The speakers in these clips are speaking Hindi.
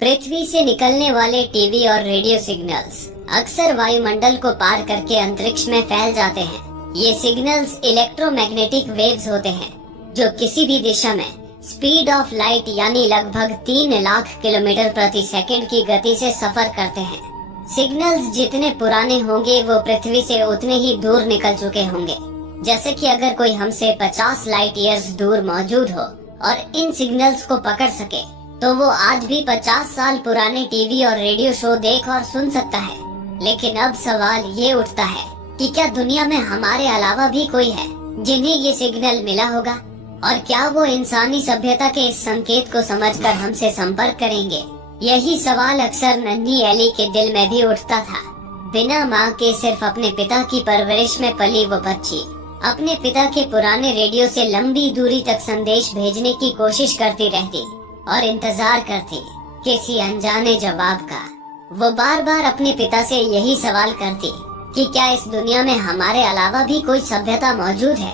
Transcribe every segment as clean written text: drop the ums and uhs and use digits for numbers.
पृथ्वी से निकलने वाले टीवी और रेडियो सिग्नल्स अक्सर वायुमंडल को पार करके अंतरिक्ष में फैल जाते हैं। ये सिग्नल्स इलेक्ट्रोमैग्नेटिक वेव्स होते हैं जो किसी भी दिशा में स्पीड ऑफ लाइट यानी लगभग 3 लाख किलोमीटर प्रति सेकंड की गति से सफर करते हैं। सिग्नल्स जितने पुराने होंगे वो पृथ्वी से उतने ही दूर निकल चुके होंगे। जैसे कि अगर कोई हमसे 50 लाइट ईयर्स दूर मौजूद हो और इन सिग्नल्स को पकड़ सके तो वो आज भी 50 साल पुराने टीवी और रेडियो शो देख और सुन सकता है। लेकिन अब सवाल ये उठता है कि क्या दुनिया में हमारे अलावा भी कोई है जिन्हें ये सिग्नल मिला होगा, और क्या वो इंसानी सभ्यता के इस संकेत को समझकर हमसे संपर्क करेंगे। यही सवाल अक्सर नन्ही एली के दिल में भी उठता था। बिना माँ के सिर्फ अपने पिता की परवरिश में पली वो बच्ची अपने पिता के पुराने रेडियो से लंबी दूरी तक संदेश भेजने की कोशिश करती रहती और इंतजार करती किसी अनजाने जवाब का। वो बार बार अपने पिता से यही सवाल करती कि क्या इस दुनिया में हमारे अलावा भी कोई सभ्यता मौजूद है।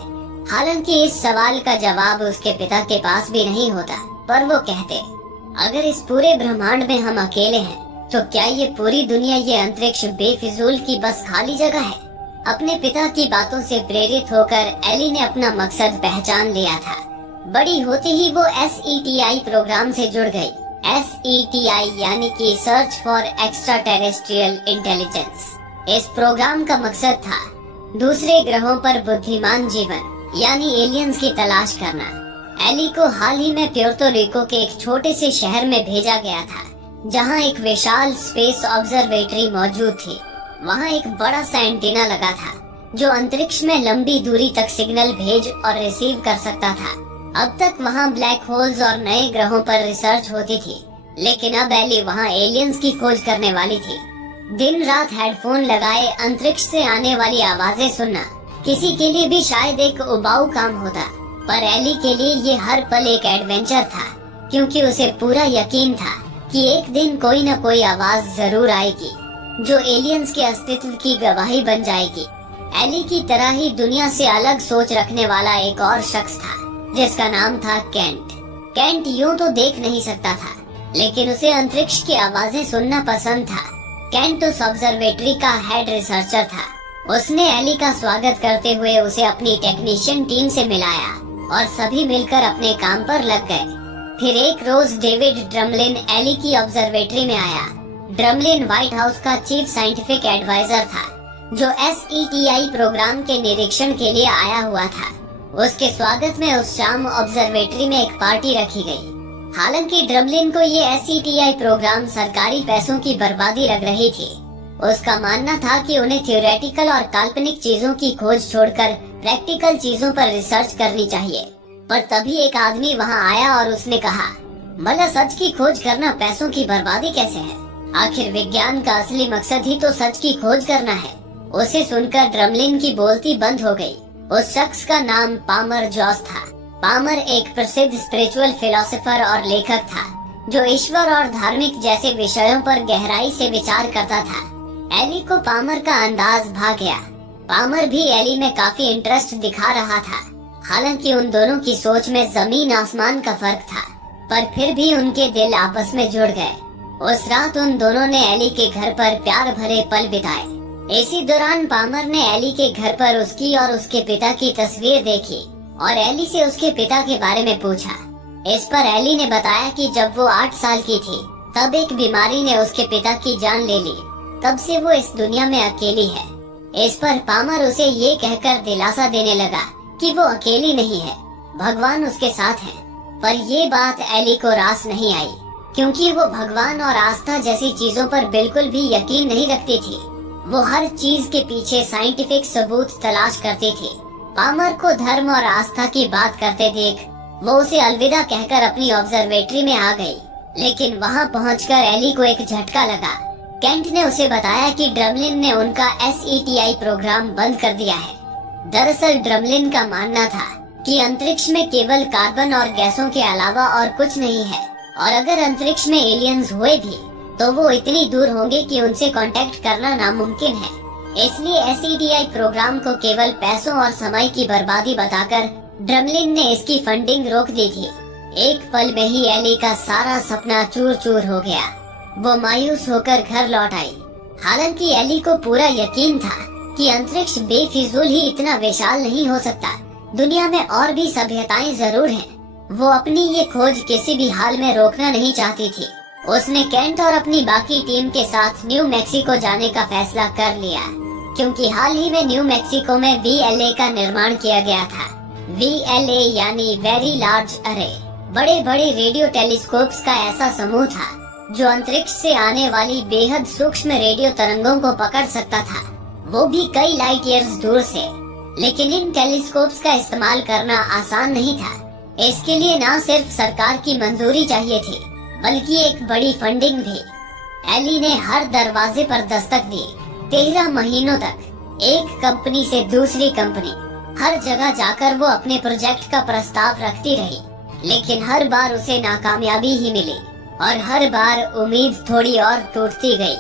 हालांकि इस सवाल का जवाब उसके पिता के पास भी नहीं होता, पर वो कहते, अगर इस पूरे ब्रह्मांड में हम अकेले हैं तो क्या ये पूरी दुनिया, ये अंतरिक्ष बेफिजूल की बस खाली जगह है। अपने पिता की बातों से प्रेरित होकर एली ने अपना मकसद पहचान लिया था। बड़ी होती ही वो SETI प्रोग्राम से जुड़ गई। SETI यानी कि search for extra terrestrial intelligence. इस प्रोग्राम का मकसद था दूसरे ग्रहों पर बुद्धिमान जीवन यानी एलियंस की तलाश करना। एली को हाल ही में प्यूर्तो रिको के एक छोटे से शहर में भेजा गया था जहां एक विशाल स्पेस ऑब्जर्वेटरी मौजूद थी। वहां एक बड़ा सा एंटीना लगा था जो अंतरिक्ष में लंबी दूरी तक सिग्नल भेज और रिसीव कर सकता था। अब तक वहां ब्लैक होल्स और नए ग्रहों पर रिसर्च होती थी, लेकिन अब एली वहां एलियंस की खोज करने वाली थी। दिन रात हेडफोन लगाए अंतरिक्ष से आने वाली आवाजें सुनना किसी के लिए भी शायद एक उबाऊ काम होता, पर एली के लिए ये हर पल एक एडवेंचर था, क्योंकि उसे पूरा यकीन था कि एक दिन कोई न कोई आवाज जरूर आएगी जो एलियंस के अस्तित्व की गवाही बन जाएगी। एली की तरह ही दुनिया से अलग सोच रखने वाला एक और शख्स था जिसका नाम था केंट। केंट यूं तो देख नहीं सकता था, लेकिन उसे अंतरिक्ष की आवाजें सुनना पसंद था। केंट उस ऑब्जर्वेटरी का हेड रिसर्चर था। उसने एली का स्वागत करते हुए उसे अपनी टेक्नीशियन टीम से मिलाया और सभी मिलकर अपने काम पर लग गए। फिर एक रोज डेविड ड्रमलिन एली की ऑब्जर्वेटरी में आया। ड्रमलिन व्हाइट हाउस का चीफ साइंटिफिक एडवाइजर था जो SETI प्रोग्राम के निरीक्षण के लिए आया हुआ था। उसके स्वागत में उस शाम ऑब्जर्वेटरी में एक पार्टी रखी गई। हालांकि ड्रमलिन को ये SETI प्रोग्राम सरकारी पैसों की बर्बादी लग रही थी। उसका मानना था कि उन्हें थ्योरेटिकल और काल्पनिक चीजों की खोज छोड़कर प्रैक्टिकल चीजों पर रिसर्च करनी चाहिए। पर तभी एक आदमी वहां आया और उसने कहा, भला सच की खोज करना पैसों की बर्बादी कैसे है? आखिर विज्ञान का असली मकसद ही तो सच की खोज करना है। उसे सुनकर ड्रमलिन की बोलती बंद हो गई। उस शख्स का नाम पामर जॉस था। पामर एक प्रसिद्ध स्पिरिचुअल फिलोसोफर और लेखक था जो ईश्वर और धार्मिक जैसे विषयों पर गहराई से विचार करता था। एली को पामर का अंदाज भा गया। पामर भी एली में काफी इंटरेस्ट दिखा रहा था। हालांकि उन दोनों की सोच में जमीन आसमान का फर्क था, पर फिर भी उनके दिल आपस में जुड़ गए। उस रात उन दोनों ने एली के घर पर प्यार भरे पल बिताए। इसी दौरान पामर ने एली के घर पर उसकी और उसके पिता की तस्वीर देखी और एली से उसके पिता के बारे में पूछा। इस पर एली ने बताया कि जब वो 8 साल की थी तब एक बीमारी ने उसके पिता की जान ले ली। तब से वो इस दुनिया में अकेली है। इस पर पामर उसे ये कहकर दिलासा देने लगा कि वो अकेली नहीं है, भगवान उसके साथ है। पर ये बात एली को रास नहीं आई, क्योंकि वो भगवान और आस्था जैसी चीजों पर बिल्कुल भी यकीन नहीं रखती थी। वो हर चीज के पीछे साइंटिफिक सबूत तलाश करती थी। पामर को धर्म और आस्था की बात करते देख वो उसे अलविदा कहकर अपनी ऑब्जर्वेटरी में आ गई। लेकिन वहां पहुंचकर एली को एक झटका लगा। केंट ने उसे बताया कि ड्रमलिन ने उनका SETI प्रोग्राम बंद कर दिया है। दरअसल ड्रमलिन का मानना था कि अंतरिक्ष में केवल कार्बन और गैसों के अलावा और कुछ नहीं है, और अगर अंतरिक्ष में एलियंस हुए भी तो वो इतनी दूर होंगे कि उनसे कांटेक्ट करना नामुमकिन है। इसलिए SETI प्रोग्राम को केवल पैसों और समय की बर्बादी बताकर ड्रमलिन ने इसकी फंडिंग रोक दी थी। एक पल में ही एली का सारा सपना चूर चूर हो गया। वो मायूस होकर घर लौट आई। हालांकि एली को पूरा यकीन था कि अंतरिक्ष बेफिजूल ही इतना विशाल नहीं हो सकता। दुनिया में और भी सभ्यताएं जरूर हैं। वो अपनी ये खोज किसी भी हाल में रोकना नहीं चाहती थी। उसने केंट और अपनी बाकी टीम के साथ न्यू मैक्सिको जाने का फैसला कर लिया, क्योंकि हाल ही में न्यू मैक्सिको में VLA का निर्माण किया गया था। VLA यानी वेरी लार्ज अरे, बड़े बड़े रेडियो टेलीस्कोप्स का ऐसा समूह था जो अंतरिक्ष से आने वाली बेहद सूक्ष्म रेडियो तरंगों को पकड़ सकता था, वो भी कई लाइट ईयर्स दूर से। लेकिन इन टेलीस्कोप्स का इस्तेमाल करना आसान नहीं था। इसके लिए न सिर्फ सरकार की मंजूरी चाहिए थी, बल्कि एक बड़ी फंडिंग भी। एली ने हर दरवाजे पर दस्तक दी। 13 महीनों तक एक कंपनी से दूसरी कंपनी, हर जगह जाकर वो अपने प्रोजेक्ट का प्रस्ताव रखती रही, लेकिन हर बार उसे नाकामयाबी ही मिली और हर बार उम्मीद थोड़ी और टूटती गई।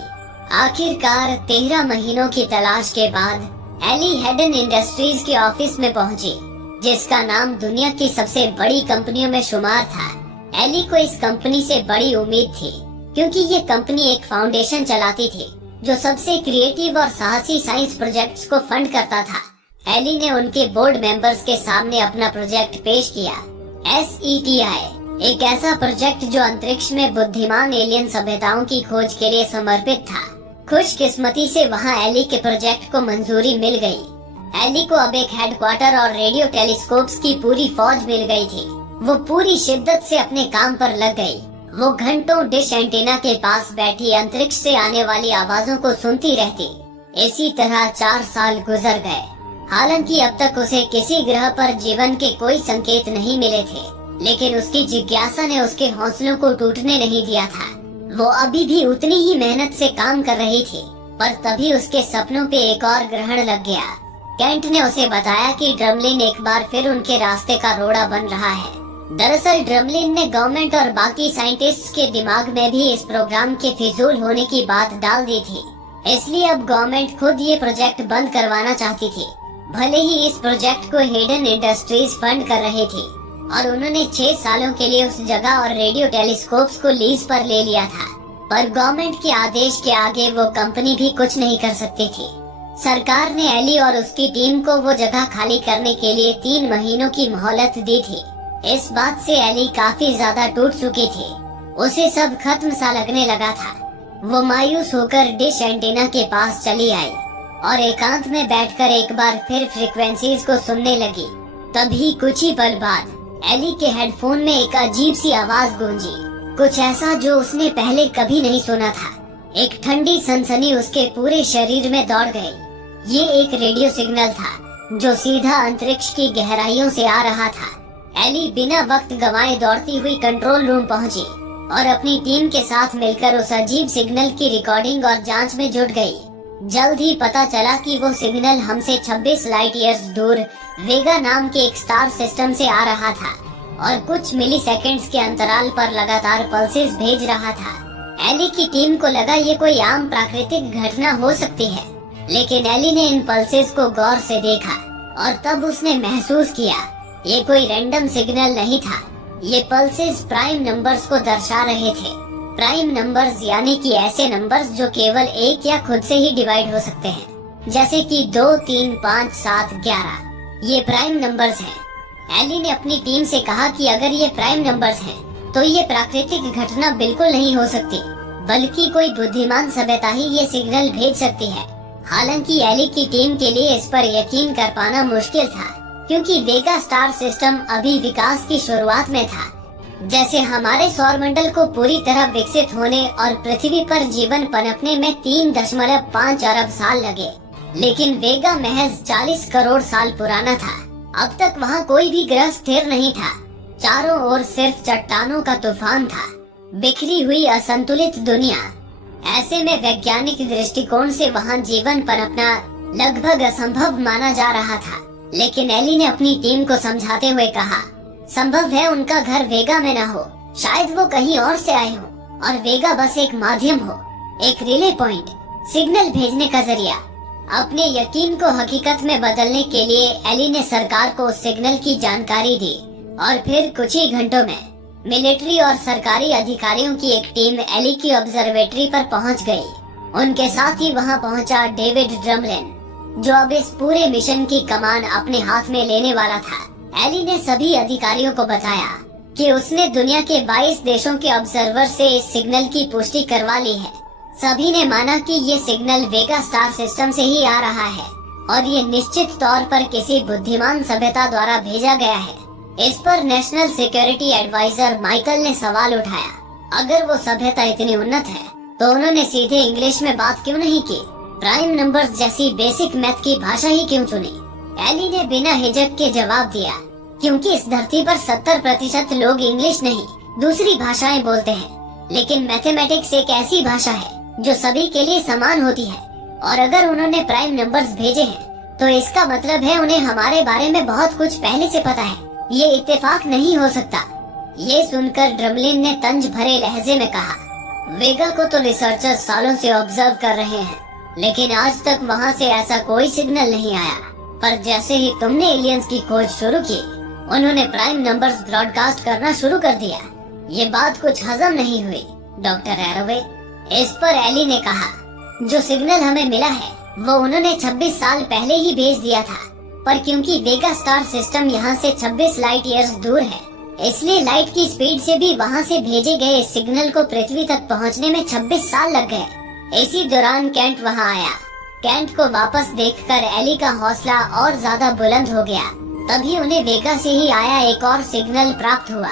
आखिरकार 13 महीनों की तलाश के बाद एली हेडन इंडस्ट्रीज के ऑफिस में पहुंची, जिसका नाम दुनिया की सबसे बड़ी कंपनियों में शुमार था। एली को इस कंपनी से बड़ी उम्मीद थी, क्योंकि ये कंपनी एक फाउंडेशन चलाती थी जो सबसे क्रिएटिव और साहसी साइंस प्रोजेक्ट्स को फंड करता था। एली ने उनके बोर्ड मेंबर्स के सामने अपना प्रोजेक्ट पेश किया। SETI एक ऐसा प्रोजेक्ट जो अंतरिक्ष में बुद्धिमान एलियन सभ्यताओं की खोज के लिए समर्पित था। खुशकिस्मती से वहां एली के प्रोजेक्ट को मंजूरी मिल गई। एली को अब एक हेडक्वार्टर और रेडियो टेलीस्कोप्स की पूरी फौज मिल गई थी। वो पूरी शिद्दत से अपने काम पर लग गई। वो घंटों डिश एंटीना के पास बैठी अंतरिक्ष से आने वाली आवाजों को सुनती रहती। इसी तरह 4 साल गुजर गए। हालांकि अब तक उसे किसी ग्रह पर जीवन के कोई संकेत नहीं मिले थे, लेकिन उसकी जिज्ञासा ने उसके हौसलों को टूटने नहीं दिया था। वो अभी भी उतनी ही मेहनत से काम कर रही थी, पर तभी उसके सपनों पे एक और ग्रहण लग गया। केंट ने उसे बताया कि ड्रमलिन एक बार फिर उनके रास्ते का रोड़ा बन रहा है। दरअसल ड्रमलिन ने गवर्नमेंट और बाकी साइंटिस्ट्स के दिमाग में भी इस प्रोग्राम के फिजूल होने की बात डाल दी थी। इसलिए अब गवर्नमेंट खुद ये प्रोजेक्ट बंद करवाना चाहती थी। भले ही इस प्रोजेक्ट को हेडन इंडस्ट्रीज फंड कर रही थी और उन्होंने 6 सालों के लिए उस जगह और रेडियो टेलीस्कोप्स को लीज पर ले लिया था, पर गवर्नमेंट के आदेश के आगे वो कंपनी भी कुछ नहीं कर सकती थी। सरकार ने एली और उसकी टीम को वो जगह खाली करने के लिए 3 महीनों की मोहलत दी थी। इस बात से एली काफी ज्यादा टूट चुकी थी। उसे सब खत्म सा लगने लगा था। वो मायूस होकर डिश एंटीना के पास चली आई और एकांत में बैठकर एक बार फिर फ्रीक्वेंसीज को सुनने लगी। तभी कुछ ही पल बाद एली के हेडफोन में एक अजीब सी आवाज गूंजी, कुछ ऐसा जो उसने पहले कभी नहीं सुना था। एक ठंडी सनसनी उसके पूरे शरीर में दौड़ गई। ये एक रेडियो सिग्नल था जो सीधा अंतरिक्ष की गहराइयों से आ रहा था। एली बिना वक्त गंवाए दौड़ती हुई कंट्रोल रूम पहुंची और अपनी टीम के साथ मिलकर उस अजीब सिग्नल की रिकॉर्डिंग और जांच में जुट गई। जल्द ही पता चला कि वो सिग्नल हमसे 26 लाइट ईयर्स दूर वेगा नाम के एक स्टार सिस्टम से आ रहा था और कुछ मिलीसेकंड्स के अंतराल पर लगातार पल्सेस भेज रहा था। एली की टीम को लगा ये कोई आम प्राकृतिक घटना हो सकती है, लेकिन एली ने इन पल्सेस को गौर से देखा और तब उसने महसूस किया ये कोई रैंडम सिग्नल नहीं था। ये पल्सेस प्राइम नंबर्स को दर्शा रहे थे। प्राइम नंबर्स यानी कि ऐसे नंबर्स जो केवल एक या खुद से ही डिवाइड हो सकते हैं, जैसे कि 2, 3, 5, 7, 11। ये प्राइम नंबर्स हैं। एली ने अपनी टीम से कहा कि अगर ये प्राइम नंबर्स हैं, तो ये प्राकृतिक घटना बिल्कुल नहीं हो सकती, बल्कि कोई बुद्धिमान सभ्यता ही ये सिग्नल भेज सकती है। हालांकि एली की टीम के लिए इस पर यकीन कर पाना मुश्किल था, क्योंकि वेगा स्टार सिस्टम अभी विकास की शुरुआत में था। जैसे हमारे सौरमंडल को पूरी तरह विकसित होने और पृथ्वी पर जीवन पनपने में 3.5 अरब साल लगे, लेकिन वेगा महज 40 करोड़ साल पुराना था। अब तक वहाँ कोई भी ग्रह स्थिर नहीं था। चारों ओर सिर्फ चट्टानों का तूफान था, बिखरी हुई असंतुलित दुनिया। ऐसे में वैज्ञानिक दृष्टिकोण से वहाँ जीवन पनपना लगभग असंभव माना जा रहा था। लेकिन एली ने अपनी टीम को समझाते हुए कहा, संभव है उनका घर वेगा में न हो, शायद वो कहीं और से आए हो और वेगा बस एक माध्यम हो, एक रिले पॉइंट, सिग्नल भेजने का जरिया। अपने यकीन को हकीकत में बदलने के लिए एली ने सरकार को उस सिग्नल की जानकारी दी और फिर कुछ ही घंटों में मिलिट्री और सरकारी अधिकारियों की एक टीम एली की ऑब्जर्वेटरी पर पहुंच गई। उनके साथ ही वहां पहुंचा डेविड ड्रमलिन, जो अब इस पूरे मिशन की कमान अपने हाथ में लेने वाला था। एली ने सभी अधिकारियों को बताया कि उसने दुनिया के 22 देशों के ऑब्जर्वर से इस सिग्नल की पुष्टि करवा ली है। सभी ने माना कि ये सिग्नल वेगा स्टार सिस्टम से ही आ रहा है और ये निश्चित तौर पर किसी बुद्धिमान सभ्यता द्वारा भेजा गया है। इस पर नेशनल सिक्योरिटी एडवाइजर माइकल ने सवाल उठाया, अगर वो सभ्यता इतनी उन्नत है तो उन्होंने सीधे इंग्लिश में बात क्यों नहीं की? प्राइम नंबर्स जैसी बेसिक मैथ की भाषा ही क्यों चुनी? एली ने बिना हिचक के जवाब दिया, क्योंकि इस धरती पर 70% लोग इंग्लिश नहीं दूसरी भाषाएं बोलते हैं, लेकिन मैथमेटिक्स एक ऐसी भाषा है जो सभी के लिए समान होती है, और अगर उन्होंने प्राइम नंबर्स भेजे हैं तो इसका मतलब है उन्हें हमारे बारे में बहुत कुछ पहले से पता है। ये इत्तेफाक नहीं हो सकता। ये सुनकर ड्रमलिन ने तंज भरे लहजे में कहा, वेगा को तो रिसर्चर्स सालों से ऑब्जर्व कर रहे हैं, लेकिन आज तक वहाँ से ऐसा कोई सिग्नल नहीं आया। पर जैसे ही तुमने एलियंस की खोज शुरू की, उन्होंने प्राइम नंबर्स ब्रॉडकास्ट करना शुरू कर दिया। ये बात कुछ हजम नहीं हुई डॉक्टर हैरोवे। इस पर एली ने कहा, जो सिग्नल हमें मिला है वो उन्होंने 26 साल पहले ही भेज दिया था, पर क्योंकि वेगा स्टार सिस्टम यहाँ से 26 लाइट ईयर्स दूर है, इसलिए लाइट की स्पीड से भी वहाँ से भेजे गए सिग्नल को पृथ्वी तक पहुँचने में 26 साल लग गए। इसी दौरान कैंट वहाँ आया। कैंट को वापस देखकर एली का हौसला और ज्यादा बुलंद हो गया। तभी उन्हें वेगा से ही आया एक और सिग्नल प्राप्त हुआ,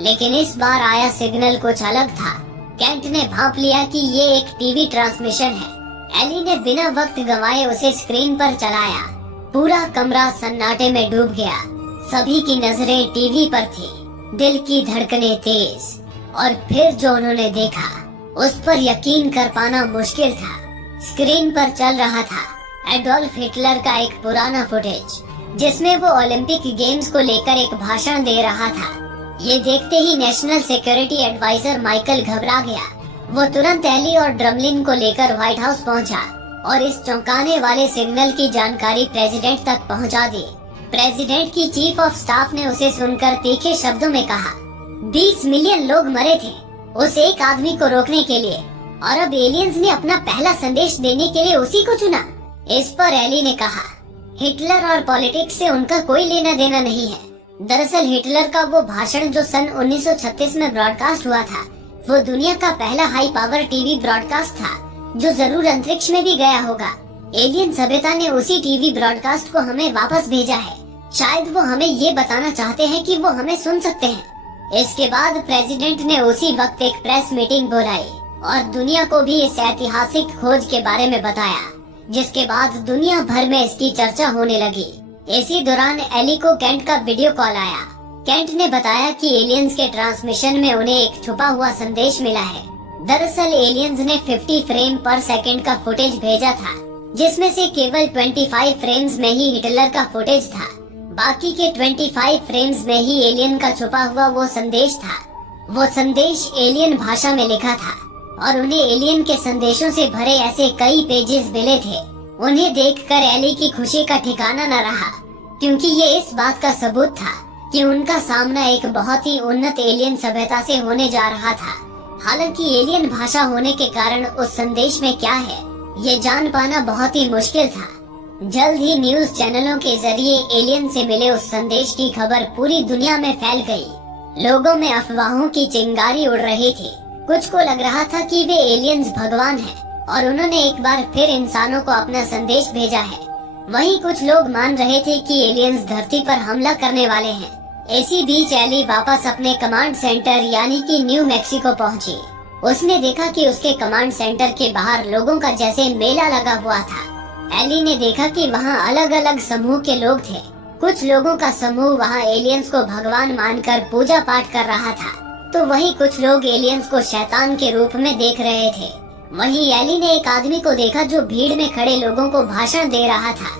लेकिन इस बार आया सिग्नल कुछ अलग था। कैंट ने भांप लिया कि ये एक टीवी ट्रांसमिशन है। एली ने बिना वक्त गंवाए उसे स्क्रीन पर चलाया। पूरा कमरा सन्नाटे में डूब गया। सभी की नजरें टीवी पर थी, दिल की धड़कनें तेज। और फिर जो उन्होंने देखा उस पर यकीन कर पाना मुश्किल था। स्क्रीन पर चल रहा था एडोल्फ हिटलर का एक पुराना फुटेज, जिसमें वो ओलंपिक गेम्स को लेकर एक भाषण दे रहा था। ये देखते ही नेशनल सिक्योरिटी एडवाइजर माइकल घबरा गया। वो तुरंत एली और ड्रमलिन को लेकर व्हाइट हाउस पहुंचा और इस चौंकाने वाले सिग्नल की जानकारी प्रेसिडेंट तक पहुंचा दी। प्रेसिडेंट की चीफ ऑफ स्टाफ ने उसे सुनकर तीखे शब्दों में कहा, 20 मिलियन लोग मरे थे उस एक आदमी को रोकने के लिए, और अब एलियंस ने अपना पहला संदेश देने के लिए उसी को चुना। इस पर एली ने कहा, हिटलर और पॉलिटिक्स से उनका कोई लेना देना नहीं है। दरअसल हिटलर का वो भाषण जो सन 1936 में ब्रॉडकास्ट हुआ था, वो दुनिया का पहला हाई पावर टीवी ब्रॉडकास्ट था, जो जरूर अंतरिक्ष में भी गया होगा। एलियन सभ्यता ने उसी टीवी ब्रॉडकास्ट को हमें वापस भेजा है। शायद वो हमें ये बताना चाहते हैं कि वो हमें सुन सकते हैं। इसके बाद प्रेसिडेंट ने उसी वक्त एक प्रेस मीटिंग बुलाई और दुनिया को भी इस ऐतिहासिक खोज के बारे में बताया, जिसके बाद दुनिया भर में इसकी चर्चा होने लगी। इसी दौरान एली को कैंट का वीडियो कॉल आया। कैंट ने बताया कि एलियंस के ट्रांसमिशन में उन्हें एक छुपा हुआ संदेश मिला है। दरअसल एलियंस ने 50 फ्रेम पर सेकंड का फुटेज भेजा था, जिसमें से केवल 25 फ्रेम्स में ही हिटलर का फुटेज था। बाकी के 25 फ्रेम्स में ही एलियन का छुपा हुआ वो संदेश था। वो संदेश एलियन भाषा में लिखा था और उन्हें एलियन के संदेशों से भरे ऐसे कई पेजेस मिले थे। उन्हें देखकर एली की खुशी का ठिकाना न रहा, क्योंकि ये इस बात का सबूत था कि उनका सामना एक बहुत ही उन्नत एलियन सभ्यता से होने जा रहा था। हालांकि एलियन भाषा होने के कारण उस संदेश में क्या है, ये जान पाना बहुत ही मुश्किल था। जल्द ही न्यूज चैनलों के जरिए एलियन से मिले उस संदेश की खबर पूरी दुनिया में फैल गई। लोगों में अफवाहों की चिंगारी उड़ रही थी। कुछ को लग रहा था कि वे एलियंस भगवान हैं और उन्होंने एक बार फिर इंसानों को अपना संदेश भेजा है। वहीं कुछ लोग मान रहे थे कि एलियंस धरती पर हमला करने वाले हैं। इसी बीच एली वापस अपने कमांड सेंटर यानी कि न्यू मैक्सिको पहुंची। उसने देखा कि उसके कमांड सेंटर के बाहर लोगों का जैसे मेला लगा हुआ था। एली ने देखा कि वहां अलग अलग समूह के लोग थे। कुछ लोगों का समूह वहां एलियंस को भगवान मानकर पूजा पाठ कर रहा था, तो वहीं कुछ लोग एलियंस को शैतान के रूप में देख रहे थे। वहीं एली ने एक आदमी को देखा जो भीड़ में खड़े लोगों को भाषण दे रहा था।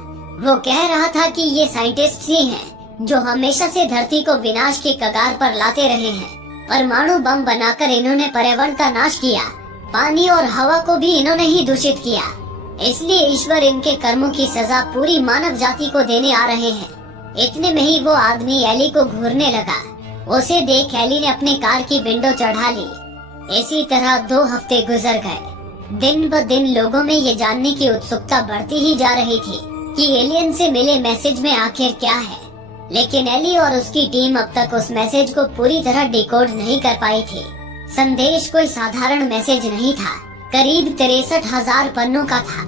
वो कह रहा था कि ये साइंटिस्ट ही हैं जो हमेशा से धरती को विनाश के कगार पर लाते रहे हैं। परमाणु बम बनाकर इन्होंने पर्यावरण का नाश किया, पानी और हवा को भी इन्होंने ही दूषित किया। इसलिए ईश्वर इनके कर्मों की सजा पूरी मानव जाति को देने आ रहे हैं। इतने में ही वो आदमी एली को घूरने लगा। उसे देख एली ने अपनी कार की विंडो चढ़ा ली। इसी तरह 2 हफ्ते गुजर गए। दिन ब दिन लोगों में ये जानने की उत्सुकता बढ़ती ही जा रही थी कि एलियन से मिले मैसेज में आखिर क्या है, लेकिन एली और उसकी टीम अब तक उस मैसेज को पूरी तरह डिकोड नहीं कर पाई थी। संदेश कोई साधारण मैसेज नहीं था, करीब 63,000 पन्नों का था।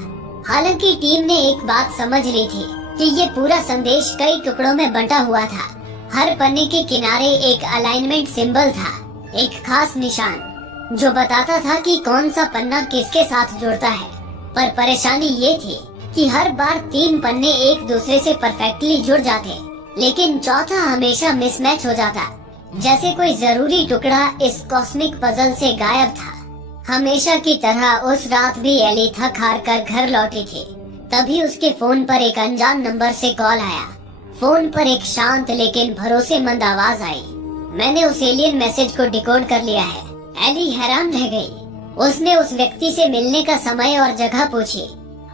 हालांकि टीम ने एक बात समझ ली थी कि ये पूरा संदेश कई टुकड़ों में बंटा हुआ था। हर पन्ने के किनारे एक अलाइनमेंट सिंबल था, एक खास निशान जो बताता था कि कौन सा पन्ना किसके साथ जुड़ता है। पर परेशानी ये थी कि हर बार 3 पन्ने एक दूसरे से परफेक्टली जुड़ जाते, लेकिन चौथा हमेशा मिसमैच हो जाता, जैसे कोई जरूरी टुकड़ा इस कॉस्मिक पजल से गायब था। हमेशा की तरह उस रात भी एली थक हार कर घर लौटी थी। तभी उसके फोन पर एक अनजान नंबर से कॉल आया। फोन पर एक शांत लेकिन भरोसेमंद आवाज आई। मैंने उस एलियन मैसेज को डिकोड कर लिया है। एली हैरान रह गई। उसने उस व्यक्ति से मिलने का समय और जगह पूछी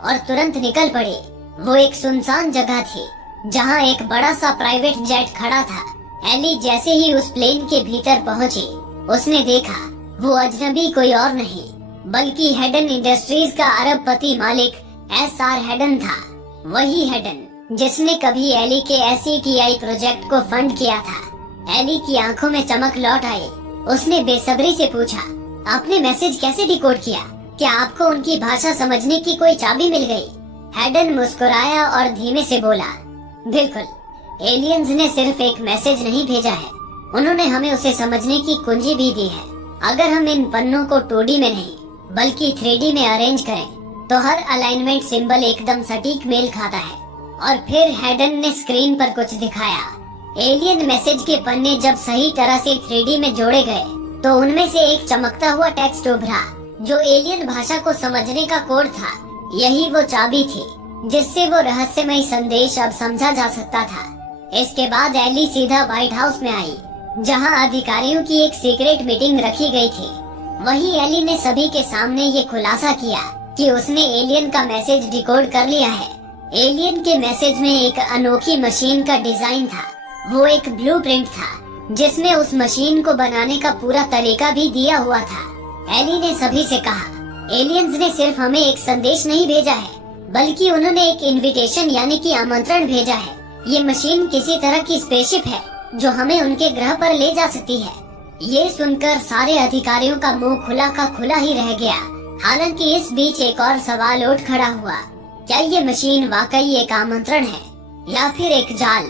और तुरंत निकल पड़ी। वो एक सुनसान जगह थी जहाँ एक बड़ा सा प्राइवेट जेट खड़ा था। एली जैसे ही उस प्लेन के भीतर पहुंची, उसने देखा वो अजनबी कोई और नहीं बल्कि हेडन इंडस्ट्रीज का अरबपति मालिक SR हेडन था। वही हेडन जिसने कभी एली के SETI प्रोजेक्ट को फंड किया था। एली की आंखों में चमक लौट आई। उसने बेसब्री से पूछा, आपने मैसेज कैसे डिकोड किया? क्या आपको उनकी भाषा समझने की कोई चाबी मिल गई? हेडन मुस्कुराया और धीमे से बोला, बिल्कुल। एलियंस ने सिर्फ एक मैसेज नहीं भेजा है, उन्होंने हमें उसे समझने की कुंजी भी दी है। अगर हम इन पन्नों को 2D में नहीं बल्कि 3D में अरेंज करें तो हर अलाइनमेंट सिंबल एकदम सटीक मेल खाता है। और फिर हेडन ने स्क्रीन पर कुछ दिखाया। एलियन मैसेज के पन्ने जब सही तरह से 3D में जोड़े गए तो उनमें से एक चमकता हुआ टेक्स्ट उभरा जो एलियन भाषा को समझने का कोड था। यही वो चाबी थी जिससे वो रहस्यमय संदेश अब समझा जा सकता था। इसके बाद एली सीधा व्हाइट हाउस में आई, जहां अधिकारियों की एक सीक्रेट मीटिंग रखी गई थी। वहीं एली ने सभी के सामने ये खुलासा किया कि उसने एलियन का मैसेज डिकोड कर लिया है। एलियन के मैसेज में एक अनोखी मशीन का डिजाइन था। वो एक ब्लूप्रिंट था जिसमें उस मशीन को बनाने का पूरा तरीका भी दिया हुआ था। एली ने सभी से कहा, एलियंस ने सिर्फ हमें एक संदेश नहीं भेजा है बल्कि उन्होंने एक इनविटेशन यानी कि आमंत्रण भेजा है। ये मशीन किसी तरह की स्पेसशिप है जो हमें उनके ग्रह पर ले जा सकती है। ये सुनकर सारे अधिकारियों का मुंह खुला का खुला ही रह गया। हालांकि इस बीच एक और सवाल उठ खड़ा हुआ, क्या ये मशीन वाकई एक आमंत्रण है या फिर एक जाल?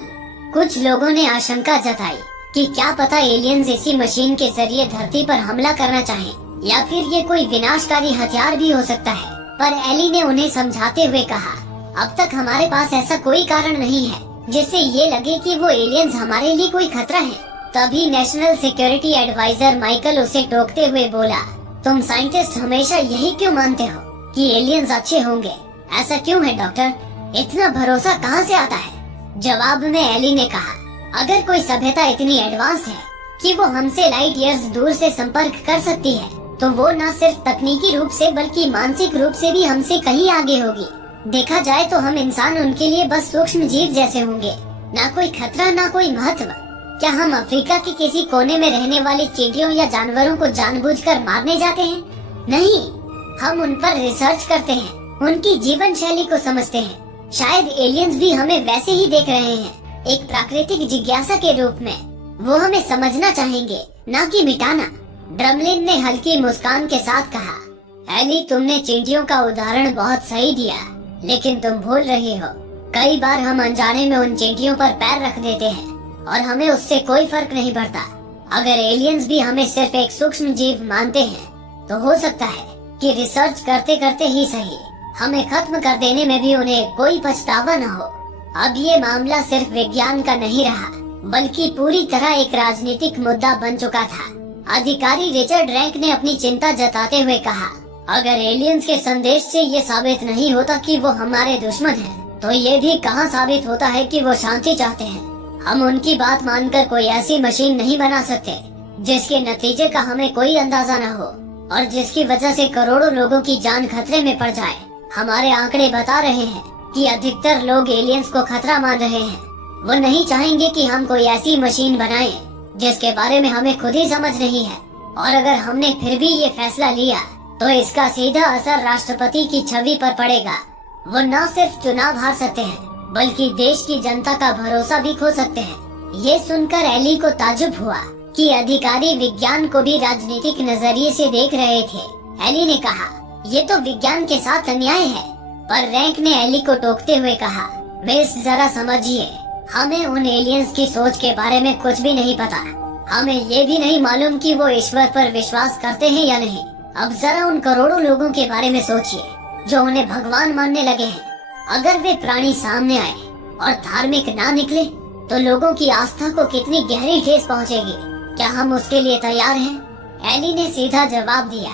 कुछ लोगों ने आशंका जताई कि क्या पता एलियंस इसी मशीन के जरिए धरती पर हमला करना चाहें या फिर ये कोई विनाशकारी हथियार भी हो सकता है। पर एली ने उन्हें समझाते हुए कहा, अब तक हमारे पास ऐसा कोई कारण नहीं है जिससे ये लगे कि वो एलियंस हमारे लिए कोई खतरा है। तभी नेशनल सिक्योरिटी एडवाइजर माइकल उसे टोकते हुए बोला, तुम साइंटिस्ट हमेशा यही क्यों मानते हो कि एलियंस अच्छे होंगे? ऐसा क्यों है डॉक्टर? इतना भरोसा कहाँ से आता है? जवाब में एली ने कहा, अगर कोई सभ्यता इतनी एडवांस है कि वो हमसे लाइट ईयर्स दूर से संपर्क कर सकती है तो वो न सिर्फ तकनीकी रूप से बल्कि मानसिक रूप से भी हमसे कहीं आगे होगी। देखा जाए तो हम इंसान उनके लिए बस सूक्ष्म जीव जैसे होंगे, ना कोई खतरा ना कोई महत्व। क्या हम अफ्रीका के किसी कोने में रहने वाली चींटियों या जानवरों को जानबूझकर मारने जाते हैं? नहीं, हम उन पर रिसर्च करते हैं, उनकी जीवन शैली को समझते हैं। शायद एलियंस भी हमें वैसे ही देख रहे हैं, एक प्राकृतिक जिज्ञासा के रूप में। वो हमें समझना चाहेंगे, ना कि मिटाना। ड्रमलिन ने हल्की मुस्कान के साथ कहा, एली तुमने चींटियों का उदाहरण बहुत सही दिया, लेकिन तुम भूल रही हो, कई बार हम अनजाने में उन चींटियों पर पैर रख देते हैं और हमें उससे कोई फर्क नहीं पड़ता। अगर एलियंस भी हमें सिर्फ एक सूक्ष्म जीव मानते हैं तो हो सकता है कि रिसर्च करते करते ही सही हमें खत्म कर देने में भी उन्हें कोई पछतावा न हो। अब ये मामला सिर्फ विज्ञान का नहीं रहा बल्कि पूरी तरह एक राजनीतिक मुद्दा बन चुका था। अधिकारी रिचर्ड रैंक ने अपनी चिंता जताते हुए कहा, अगर एलियंस के संदेश से ये साबित नहीं होता कि वो हमारे दुश्मन हैं, तो ये भी कहाँ साबित होता है कि वो शांति चाहते हैं। हम उनकी बात मानकर कोई ऐसी मशीन नहीं बना सकते जिसके नतीजे का हमें कोई अंदाजा न हो और जिसकी वजह से करोड़ों लोगों की जान खतरे में पड़ जाए। हमारे आंकड़े बता रहे हैं कि अधिकतर लोग एलियंस को खतरा मान रहे हैं। वो नहीं चाहेंगे कि हम कोई ऐसी मशीन बनाएं जिसके बारे में हमें खुद ही समझ नहीं है। और अगर हमने फिर भी ये फैसला लिया तो इसका सीधा असर राष्ट्रपति की छवि पर पड़ेगा। वो न सिर्फ चुनाव हार सकते हैं बल्कि देश की जनता का भरोसा भी खो सकते हैं। ये सुनकर एली को ताज्जुब हुआ कि अधिकारी विज्ञान को भी राजनीतिक नजरिए से देख रहे थे। एली ने कहा, ये तो विज्ञान के साथ अन्याय है। पर रैंक ने एली को टोकते हुए कहा, मिस जरा समझिए, हमें उन एलियंस की सोच के बारे में कुछ भी नहीं पता। हमें ये भी नहीं मालूम कि वो ईश्वर पर विश्वास करते हैं या नहीं। अब जरा उन करोड़ों लोगों के बारे में सोचिए जो उन्हें भगवान मानने लगे हैं। अगर वे प्राणी सामने आए और धार्मिक ना निकले तो लोगों की आस्था को कितनी गहरी ठेस पहुंचेगी। क्या हम उसके लिए तैयार हैं? एली ने सीधा जवाब दिया,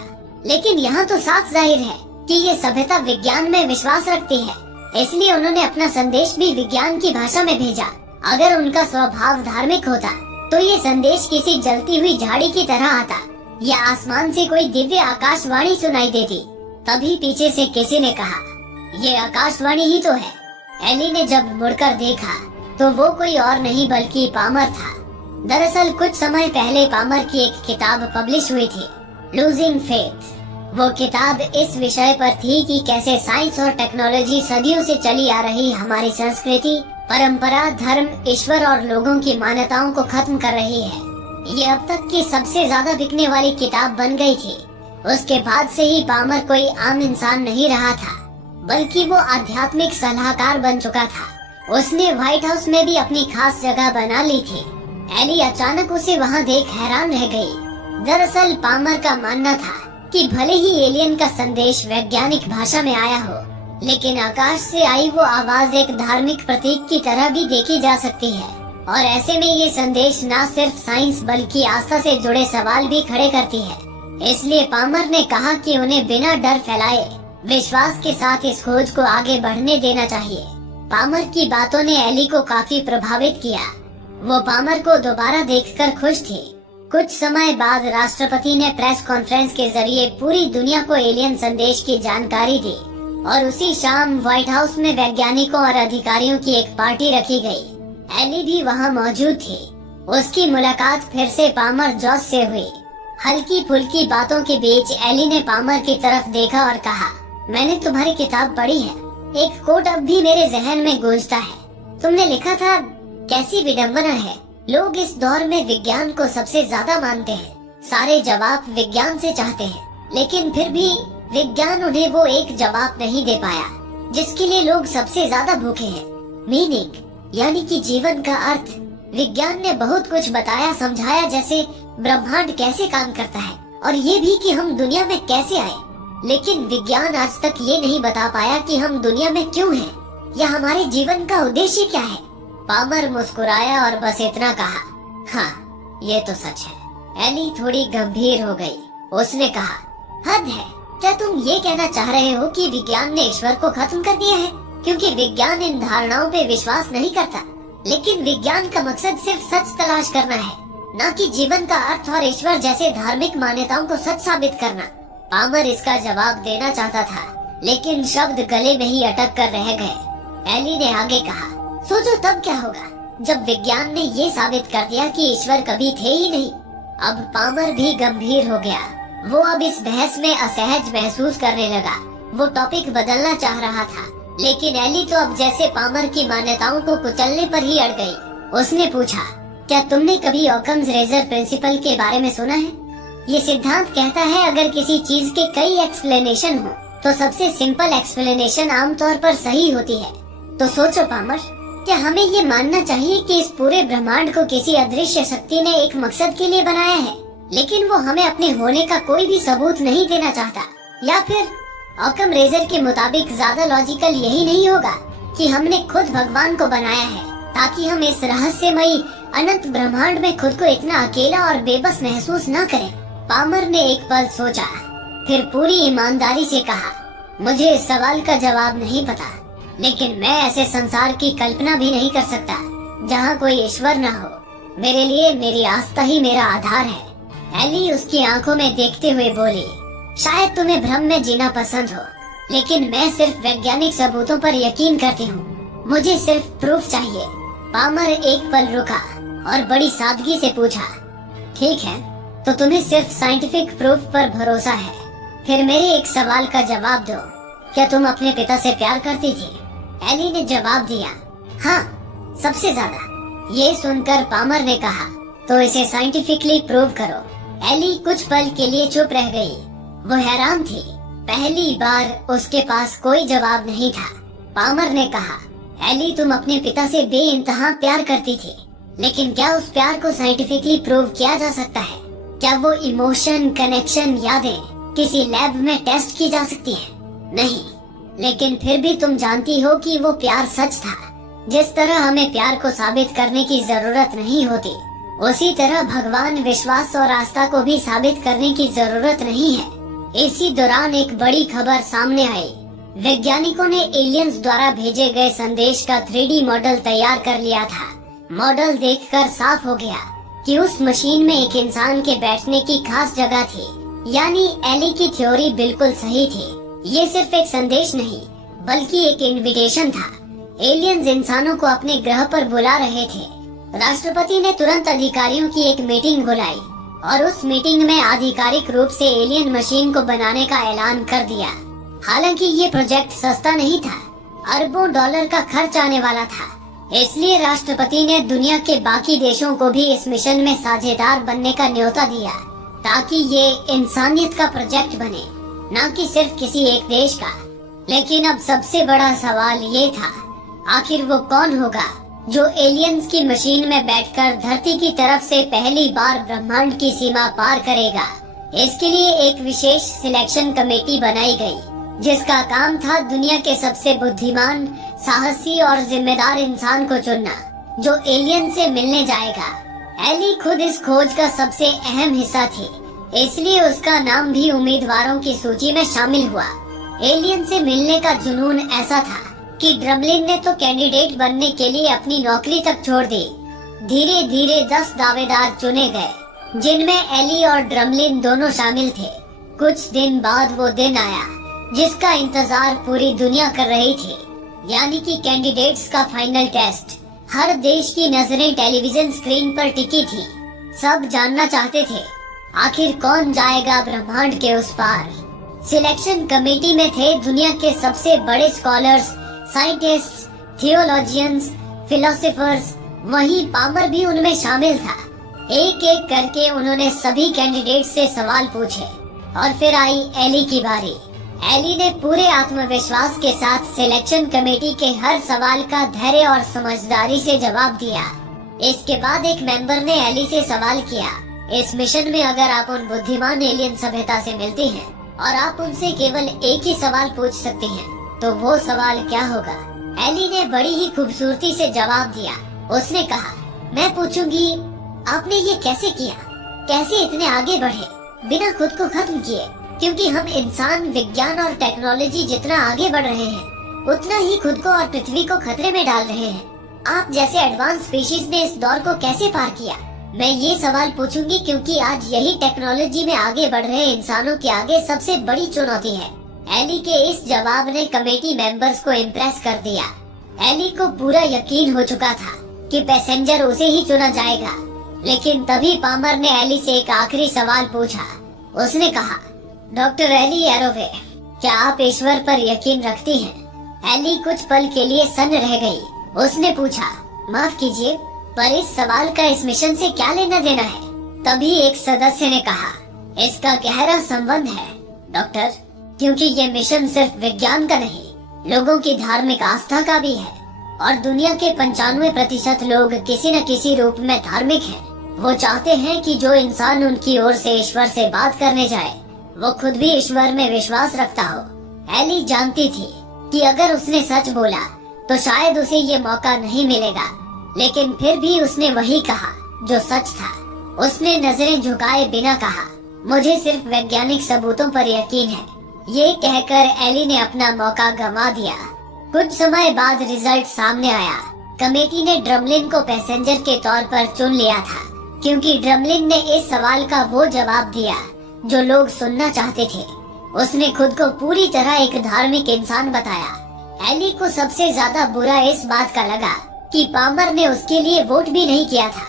लेकिन यहाँ तो साफ जाहिर है कि ये सभ्यता विज्ञान में विश्वास रखती है, इसलिए उन्होंने अपना संदेश भी विज्ञान की भाषा में भेजा। अगर उनका स्वभाव धार्मिक होता तो ये संदेश किसी जलती हुई झाड़ी की तरह आता या आसमान से कोई दिव्य आकाशवाणी सुनाई देती। तभी पीछे से किसी ने कहा, ये आकाशवाणी ही तो है। एली ने जब मुड़कर देखा तो वो कोई और नहीं बल्कि पामर था। दरअसल कुछ समय पहले पामर की एक किताब पब्लिश हुई थी, लूजिंग फेथ। वो किताब इस विषय पर थी कि कैसे साइंस और टेक्नोलॉजी सदियों से चली आ रही हमारी संस्कृति, परंपरा, धर्म, ईश्वर और लोगों की मान्यताओं को खत्म कर रही है। ये अब तक की सबसे ज्यादा बिकने वाली किताब बन गई थी। उसके बाद से ही पामर कोई आम इंसान नहीं रहा था, बल्कि वो आध्यात्मिक सलाहकार बन चुका था। उसने व्हाइट हाउस में भी अपनी खास जगह बना ली थी। एली अचानक उसे वहाँ देख हैरान रह गई। दरअसल पामर का मानना था कि भले ही एलियन का संदेश वैज्ञानिक भाषा में आया हो, लेकिन आकाश से आई वो आवाज एक धार्मिक प्रतीक की तरह भी देखी जा सकती है। और ऐसे में ये संदेश न सिर्फ साइंस बल्कि आस्था से जुड़े सवाल भी खड़े करती है। इसलिए पामर ने कहा कि उन्हें बिना डर फैलाए विश्वास के साथ इस खोज को आगे बढ़ने देना चाहिए। पामर की बातों ने एली को काफी प्रभावित किया। वो पामर को दोबारा देखकर खुश थी। कुछ समय बाद राष्ट्रपति ने प्रेस कॉन्फ्रेंस के जरिए पूरी दुनिया को एलियन संदेश की जानकारी दी और उसी शाम व्हाइट हाउस में वैज्ञानिकों और अधिकारियों की एक पार्टी रखी गई। एली भी वहाँ मौजूद थी। उसकी मुलाकात फिर से पामर जॉस से हुई। हल्की फुल्की बातों के बीच एली ने पामर की तरफ देखा और कहा, मैंने तुम्हारी किताब पढ़ी है। एक कोट अब भी मेरे जहन में गूंजता है। तुमने लिखा था, कैसी विडंबना है, लोग इस दौर में विज्ञान को सबसे ज्यादा मानते हैं, सारे जवाब विज्ञान से चाहते हैं, लेकिन फिर भी विज्ञान उन्हें वो एक जवाब नहीं दे पाया जिसके लिए लोग सबसे ज्यादा भूखे हैं, मीनिंग, यानी कि जीवन का अर्थ। विज्ञान ने बहुत कुछ बताया समझाया, जैसे ब्रह्मांड कैसे काम करता है और ये भी कि हम दुनिया में कैसे आए, लेकिन विज्ञान आज तक ये नहीं बता पाया कि हम दुनिया में क्यों हैं या हमारे जीवन का उद्देश्य क्या है। पामर मुस्कुराया और बस इतना कहा, हाँ ये तो सच है। एली थोड़ी गंभीर हो गई। उसने कहा, हद है, क्या तुम ये कहना चाह रहे हो कि विज्ञान ने ईश्वर को खत्म कर दिया है? क्योंकि विज्ञान इन धारणाओं पे विश्वास नहीं करता, लेकिन विज्ञान का मकसद सिर्फ सच तलाश करना है, न कि जीवन का अर्थ और ईश्वर जैसे धार्मिक मान्यताओं को सच साबित करना। पामर इसका जवाब देना चाहता था, लेकिन शब्द गले में ही अटक कर रह गए। एली ने आगे कहा, सोचो तब क्या होगा जब विज्ञान ने ये साबित कर दिया कि ईश्वर कभी थे ही नहीं। अब पामर भी गंभीर हो गया। वो अब इस बहस में असहज महसूस करने लगा। वो टॉपिक बदलना चाह रहा था, लेकिन एली तो अब जैसे पामर की मान्यताओं को कुचलने पर ही अड़ गई। उसने पूछा, क्या तुमने कभी ऑकम्स रेजर प्रिंसिपल के बारे में सुना है? ये सिद्धांत कहता है अगर किसी चीज के कई एक्सप्लेनेशन हो तो सबसे सिंपल एक्सप्लेनेशन आमतौर पर सही होती है। तो सोचो पामर, क्या हमें ये मानना चाहिए कि इस पूरे ब्रह्मांड को किसी अदृश्य शक्ति ने एक मकसद के लिए बनाया है, लेकिन वो हमें अपने होने का कोई भी सबूत नहीं देना चाहता? या फिर ऑकम रेजर के मुताबिक ज्यादा लॉजिकल यही नहीं होगा कि हमने खुद भगवान को बनाया है ताकि हम इस रहस्यमयी अनंत ब्रह्मांड में खुद को इतना अकेला और बेबस महसूस न करें? पामर ने एक पल सोचा, फिर पूरी ईमानदारी से कहा, मुझे इस सवाल का जवाब नहीं पता, लेकिन मैं ऐसे संसार की कल्पना भी नहीं कर सकता जहाँ कोई ईश्वर न हो। मेरे लिए मेरी आस्था ही मेरा आधार है। एली उसकी आंखों में देखते हुए बोली, शायद तुम्हें भ्रम में जीना पसंद हो, लेकिन मैं सिर्फ वैज्ञानिक सबूतों पर यकीन करती हूँ। मुझे सिर्फ प्रूफ चाहिए। पामर एक पल रुका और बड़ी सादगी से पूछा, ठीक है, तो तुम्हें सिर्फ साइंटिफिक प्रूफ पर भरोसा है। फिर मेरे एक सवाल का जवाब दो, क्या तुम अपने पिता से प्यार करती थी? एली ने जवाब दिया, हाँ, सबसे ज्यादा। ये सुनकर पामर ने कहा, तो इसे साइंटिफिकली प्रूव करो। एली कुछ पल के लिए चुप रह गई। वो हैरान थी, पहली बार उसके पास कोई जवाब नहीं था। पामर ने कहा, एली, तुम अपने पिता से बेइंतहा प्यार करती थी, लेकिन क्या उस प्यार को साइंटिफिकली प्रूव किया जा सकता है? क्या वो इमोशन, कनेक्शन, यादें किसी लैब में टेस्ट की जा सकती है? नहीं। लेकिन फिर भी तुम जानती हो कि वो प्यार सच था। जिस तरह हमें प्यार को साबित करने की जरूरत नहीं होती, उसी तरह भगवान, विश्वास और आस्था को भी साबित करने की जरूरत नहीं है। इसी दौरान एक बड़ी खबर सामने आई। वैज्ञानिकों ने एलियंस द्वारा भेजे गए संदेश का 3D मॉडल तैयार कर लिया था। मॉडल देखकर साफ हो गया कि उस मशीन में एक इंसान के बैठने की खास जगह थी। यानी एली की थ्योरी बिल्कुल सही थी। ये सिर्फ एक संदेश नहीं, बल्कि एक इनविटेशन था। एलियंस इंसानों को अपने ग्रह पर बुला रहे थे। राष्ट्रपति ने तुरंत अधिकारियों की एक मीटिंग बुलाई और उस मीटिंग में आधिकारिक रूप से एलियन मशीन को बनाने का ऐलान कर दिया। हालांकि ये प्रोजेक्ट सस्ता नहीं था, अरबों डॉलर का खर्च आने वाला था। इसलिए राष्ट्रपति ने दुनिया के बाकी देशों को भी इस मिशन में साझेदार बनने का न्योता दिया, ताकि ये इंसानियत का प्रोजेक्ट बने, न कि सिर्फ किसी एक देश का। लेकिन अब सबसे बड़ा सवाल ये था, आखिर वो कौन होगा जो एलियंस की मशीन में बैठकर धरती की तरफ से पहली बार ब्रह्मांड की सीमा पार करेगा? इसके लिए एक विशेष सिलेक्शन कमेटी बनाई गई, जिसका काम था दुनिया के सबसे बुद्धिमान, साहसी और जिम्मेदार इंसान को चुनना, जो एलियन से मिलने जाएगा। एली खुद इस खोज का सबसे अहम हिस्सा थी, इसलिए उसका नाम भी उम्मीदवारों की सूची में शामिल हुआ। एलियन से मिलने का जुनून ऐसा था कि ड्रमलिन ने तो कैंडिडेट बनने के लिए अपनी नौकरी तक छोड़ दी। धीरे धीरे 10 दावेदार चुने गए, जिनमें एली और ड्रमलिन दोनों शामिल थे। कुछ दिन बाद वो दिन आया जिसका इंतजार पूरी दुनिया कर रही थी, यानी कि कैंडिडेट्स का फाइनल टेस्ट। हर देश की नजरें टेलीविजन स्क्रीन पर टिकी थी। सब जानना चाहते थे, आखिर कौन जाएगा ब्रह्मांड के उस पार। सिलेक्शन कमेटी में थे दुनिया के सबसे बड़े स्कॉलर्स, साइंटिस्ट्स, थियोलॉजियंस, फिलोसोफर्स। वहीं पामर भी उनमें शामिल था। एक एक करके उन्होंने सभी कैंडिडेट से सवाल पूछे और फिर आई एली की बारी। एली ने पूरे आत्मविश्वास के साथ सिलेक्शन कमेटी के हर सवाल का धैर्य और समझदारी से जवाब दिया। इसके बाद एक मेंबर ने एली से सवाल किया, इस मिशन में अगर आप उन बुद्धिमान एलियन सभ्यता से मिलती हैं और आप उनसे केवल एक ही सवाल पूछ सकती हैं, तो वो सवाल क्या होगा? एली ने बड़ी ही खूबसूरती से जवाब दिया। उसने कहा, मैं पूछूंगी, आपने ये कैसे किया? कैसे इतने आगे बढ़े बिना खुद को खत्म किए? क्योंकि हम इंसान, विज्ञान और टेक्नोलॉजी जितना आगे बढ़ रहे हैं, उतना ही खुद को और पृथ्वी को खतरे में डाल रहे हैं। आप जैसे एडवांस स्पीशीज ने इस दौर को कैसे पार किया? मैं ये सवाल पूछूंगी क्योंकि आज यही टेक्नोलॉजी में आगे बढ़ रहे इंसानों के आगे सबसे बड़ी चुनौती है। एली के इस जवाब ने कमेटी मेंबर्स को इम्प्रेस कर दिया। एली को पूरा यकीन हो चुका था कि पैसेंजर उसे ही चुना जाएगा। लेकिन तभी पामर ने एली से एक आखिरी सवाल पूछा। उसने कहा, डॉक्टर एली एरोवे, क्या आप ईश्वर पर यकीन रखती हैं? एली कुछ पल के लिए सन्न रह गई। उसने पूछा, माफ कीजिए, पर इस सवाल का इस मिशन से क्या लेना देना है? तभी एक सदस्य ने कहा, इसका गहरा संबंध है डॉक्टर, क्योंकि ये मिशन सिर्फ विज्ञान का नहीं, लोगों की धार्मिक आस्था का भी है। और दुनिया के 95% लोग किसी न किसी रूप में धार्मिक हैं। वो चाहते हैं कि जो इंसान उनकी ओर से ईश्वर से बात करने जाए, वो खुद भी ईश्वर में विश्वास रखता हो। एली जानती थी कि अगर उसने सच बोला तो शायद उसे ये मौका नहीं मिलेगा, लेकिन फिर भी उसने वही कहा जो सच था। उसने नजरें झुकाए बिना कहा, मुझे सिर्फ वैज्ञानिक सबूतों पर यकीन है। ये कहकर एली ने अपना मौका गंवा दिया। कुछ समय बाद रिजल्ट सामने आया। कमेटी ने ड्रमलिन को पैसेंजर के तौर पर चुन लिया था, क्योंकि ड्रमलिन ने इस सवाल का वो जवाब दिया जो लोग सुनना चाहते थे। उसने खुद को पूरी तरह एक धार्मिक इंसान बताया। एली को सबसे ज्यादा बुरा इस बात का लगा कि पामर ने उसके लिए वोट भी नहीं किया था।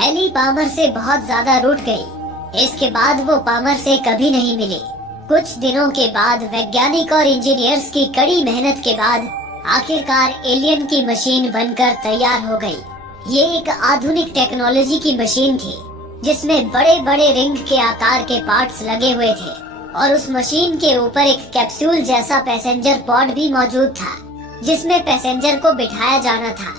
एली पामर से बहुत ज्यादा रूठ गई। इसके बाद वो पामर से कभी नहीं मिली। कुछ दिनों के बाद वैज्ञानिक और इंजीनियर्स की कड़ी मेहनत के बाद आखिरकार एलियन की मशीन बनकर तैयार हो गई। ये एक आधुनिक टेक्नोलॉजी की मशीन थी जिसमें बड़े बड़े रिंग के आकार के पार्ट्स लगे हुए थे और उस मशीन के ऊपर एक कैप्सूल जैसा पैसेंजर पॉड भी मौजूद था जिसमें पैसेंजर को बिठाया जाना था।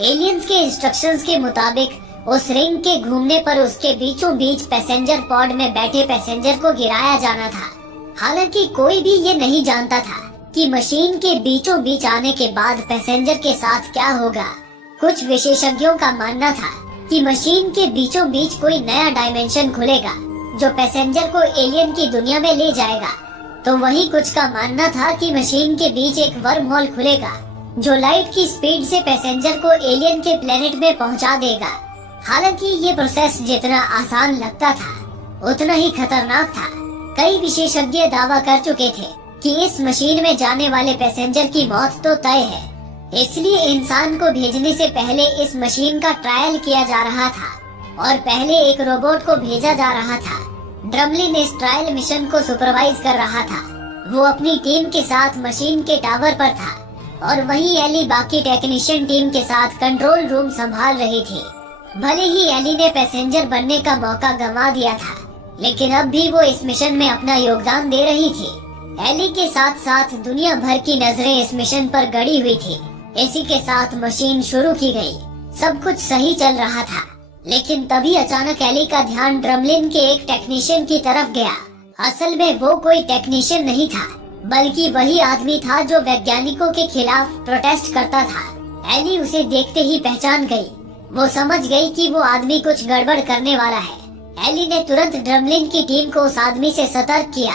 एलियंस के इंस्ट्रक्शंस के मुताबिक उस रिंग के घूमने पर उसके बीचों बीच पैसेंजर पॉड में बैठे पैसेंजर को गिराया जाना था। हालांकि कोई भी ये नहीं जानता था कि मशीन के बीचों बीच आने के बाद पैसेंजर के साथ क्या होगा। कुछ विशेषज्ञों का मानना था कि मशीन के बीचों बीच कोई नया डायमेंशन खुलेगा जो पैसेंजर को एलियन की दुनिया में ले जाएगा। तो वहीं कुछ का मानना था कि मशीन के बीच एक वर्म होल खुलेगा जो लाइट की स्पीड से पैसेंजर को एलियन के प्लेनेट में पहुंचा देगा। हालांकि ये प्रोसेस जितना आसान लगता था उतना ही खतरनाक था। कई विशेषज्ञ दावा कर चुके थे कि इस मशीन में जाने वाले पैसेंजर की मौत तो तय है, इसलिए इंसान को भेजने से पहले इस मशीन का ट्रायल किया जा रहा था और पहले एक रोबोट को भेजा जा रहा था। ड्रमलिन इस ट्रायल मिशन को सुपरवाइज कर रहा था। वो अपनी टीम के साथ मशीन के टावर पर था और वहीं एली बाकी टेक्नीशियन टीम के साथ कंट्रोल रूम संभाल रही थी। भले ही एली ने पैसेंजर बनने का मौका गंवा दिया था, लेकिन अब भी वो इस मिशन में अपना योगदान दे रही थी। एली के साथ साथ दुनिया भर की नजरें इस मिशन पर गड़ी हुई थी। इसी के साथ मशीन शुरू की गई। सब कुछ सही चल रहा था, लेकिन तभी अचानक एली का ध्यान ड्रमलिन के एक टेक्नीशियन की तरफ गया। असल में वो कोई टेक्नीशियन नहीं था, बल्कि वही आदमी था जो वैज्ञानिकों के खिलाफ प्रोटेस्ट करता था। एली उसे देखते ही पहचान गई। वो समझ गई कि वो आदमी कुछ गड़बड़ करने वाला है। एली ने तुरंत ड्रमलिन की टीम को उस आदमी से सतर्क किया,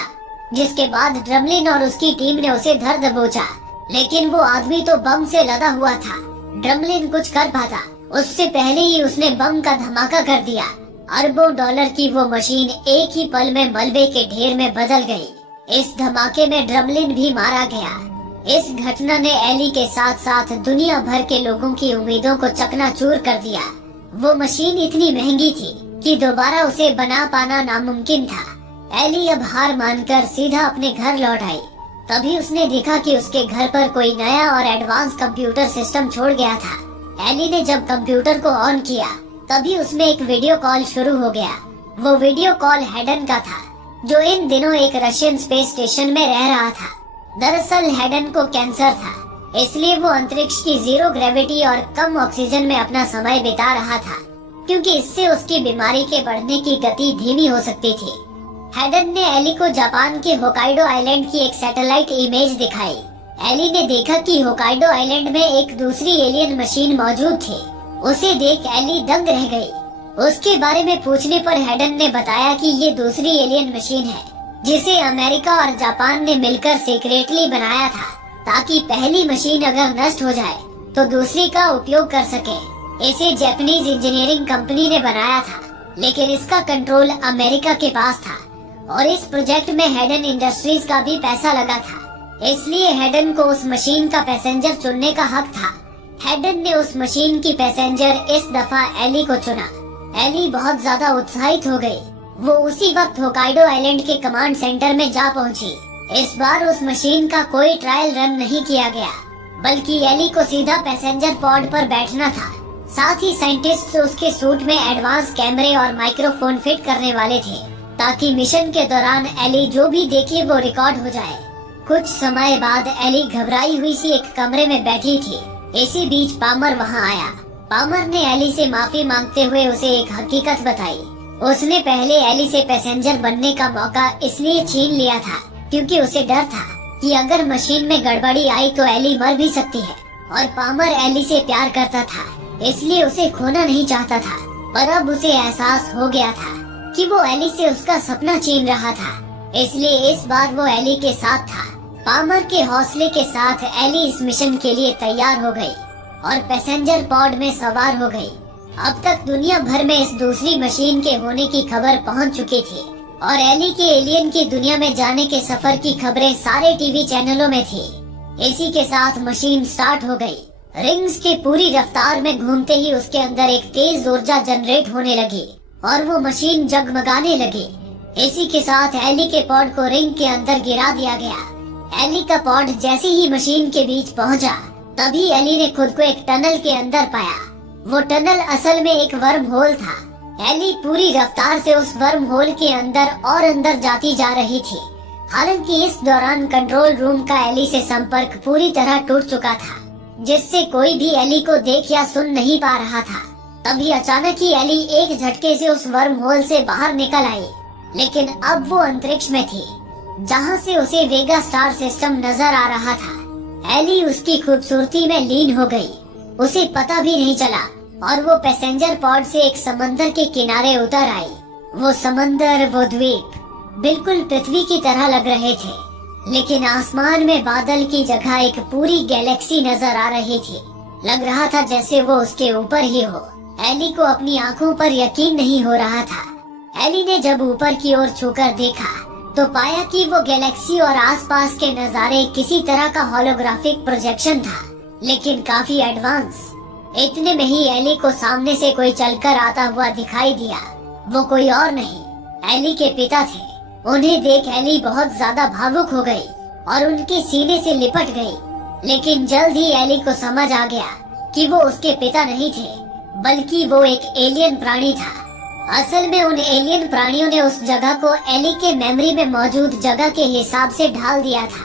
जिसके बाद ड्रमलिन और उसकी टीम ने उसे धर दबोचा। लेकिन वो आदमी तो बम से लदा हुआ था। ड्रमलिन कुछ कर पाता उससे पहले ही उसने बम का धमाका कर दिया। अरबों डॉलर की वो मशीन एक ही पल में मलबे के ढेर में बदल गई। इस धमाके में ड्रमलिन भी मारा गया। इस घटना ने एली के साथ साथ दुनिया भर के लोगों की उम्मीदों को चकनाचूर कर दिया। वो मशीन इतनी महंगी थी कि दोबारा उसे बना पाना नामुमकिन था। एली अब हार मानकर सीधा अपने घर लौट आई। तभी उसने देखा कि उसके घर पर कोई नया और एडवांस कंप्यूटर सिस्टम छोड़ गया था। एली ने जब कंप्यूटर को ऑन किया तभी उसमें एक वीडियो कॉल शुरू हो गया। वो वीडियो कॉल हेडन का था, जो इन दिनों एक रशियन स्पेस स्टेशन में रह रहा था। दरअसल हेडन को कैंसर था, इसलिए वो अंतरिक्ष की जीरो ग्रेविटी और कम ऑक्सीजन में अपना समय बिता रहा था, क्योंकि इससे उसकी बीमारी के बढ़ने की गति धीमी हो सकती थी। हेडन ने एली को जापान के होकाइडो आइलैंड की एक सैटेलाइट इमेज दिखाई। एली ने देखा कि होकाइडो आइलैंड में एक दूसरी एलियन मशीन मौजूद थी। उसे देख एली दंग रह गई। उसके बारे में पूछने पर हेडन ने बताया कि ये दूसरी एलियन मशीन है, जिसे अमेरिका और जापान ने मिलकर सीक्रेटली बनाया था, ताकि पहली मशीन अगर नष्ट हो जाए तो दूसरी का उपयोग कर सके। इसे जापानीज इंजीनियरिंग कंपनी ने बनाया था, लेकिन इसका कंट्रोल अमेरिका के पास था और इस प्रोजेक्ट में हेडन इंडस्ट्रीज का भी पैसा लगा था। इसलिए हेडन को उस मशीन का पैसेंजर चुनने का हक था। हेडन ने उस मशीन की पैसेंजर इस दफा एली को चुना। एली बहुत ज्यादा उत्साहित हो गई। वो उसी वक्त होकाइडो आइलैंड के कमांड सेंटर में जा पहुंची। इस बार उस मशीन का कोई ट्रायल रन नहीं किया गया, बल्कि एली को सीधा पैसेंजर पॉड पर बैठना था। साथ ही साइंटिस्ट उसके सूट में एडवांस कैमरे और माइक्रोफोन फिट करने वाले थे, ताकि मिशन के दौरान एली जो भी देखे वो रिकॉर्ड हो जाए। कुछ समय बाद एली घबराई हुई सी एक कमरे में बैठी थी। इसी बीच पामर वहां आया। पामर ने एली से माफी मांगते हुए उसे एक हकीकत बताई। उसने पहले एली से पैसेंजर बनने का मौका इसलिए छीन लिया था क्योंकि उसे डर था कि अगर मशीन में गड़बड़ी आई तो एली मर भी सकती है, और पामर एली से प्यार करता था, इसलिए उसे खोना नहीं चाहता था। पर अब उसे एहसास हो गया था कि वो एली से उसका सपना छीन रहा था, इसलिए इस बार वो एली के साथ था। पामर के हौसले के साथ एली इस मिशन के लिए तैयार हो गई और पैसेंजर पॉड में सवार हो गई। अब तक दुनिया भर में इस दूसरी मशीन के होने की खबर पहुंच चुकी थी और एली के एलियन की दुनिया में जाने के सफर की खबरें सारे टीवी चैनलों में थी। इसी के साथ मशीन स्टार्ट हो गई रिंग्स के पूरी रफ्तार में घूमते ही उसके अंदर एक तेज ऊर्जा जनरेट होने लगी और वो मशीन जगमगाने लगी। इसी के साथ एली के पॉड को रिंग के अंदर गिरा दिया गया। एली का पॉड जैसे ही मशीन के बीच पहुंचा, तभी एली ने खुद को एक टनल के अंदर पाया। वो टनल असल में एक वर्म होल था। एली पूरी रफ्तार से उस वर्म होल के अंदर और अंदर जाती जा रही थी। हालांकि इस दौरान कंट्रोल रूम का एली से संपर्क पूरी तरह टूट चुका था, जिससे कोई भी एली को देख या सुन नहीं पा रहा था। तभी अचानक ही एली एक झटके से उस वर्म होल से बाहर निकल आई, लेकिन अब वो अंतरिक्ष में थी, जहाँ से उसे वेगा स्टार सिस्टम नजर आ रहा था। एली उसकी खूबसूरती में लीन हो गई, उसे पता भी नहीं चला और वो पैसेंजर पॉड से एक समंदर के किनारे उतर आई। वो समंदर, वो द्वीप बिल्कुल पृथ्वी की तरह लग रहे थे, लेकिन आसमान में बादल की जगह एक पूरी गैलेक्सी नजर आ रही थी। लग रहा था जैसे वो उसके ऊपर ही हो। एली को अपनी आंखों पर यकीन नहीं हो रहा था। एली ने जब ऊपर की ओर छूकर देखा तो पाया कि वो गैलेक्सी और आसपास के नजारे किसी तरह का होलोग्राफिक प्रोजेक्शन था, लेकिन काफी एडवांस। इतने में ही एली को सामने से कोई चलकर आता हुआ दिखाई दिया। वो कोई और नहीं, एली के पिता थे। उन्हें देख एली बहुत ज्यादा भावुक हो गई और उनके सीने से लिपट गई। लेकिन जल्द ही एली को समझ आ गया कि वो उसके पिता नहीं थे, बल्कि वो एक एलियन प्राणी था। असल में उन एलियन प्राणियों ने उस जगह को एली के मेमोरी में मौजूद जगह के हिसाब से ढाल दिया था,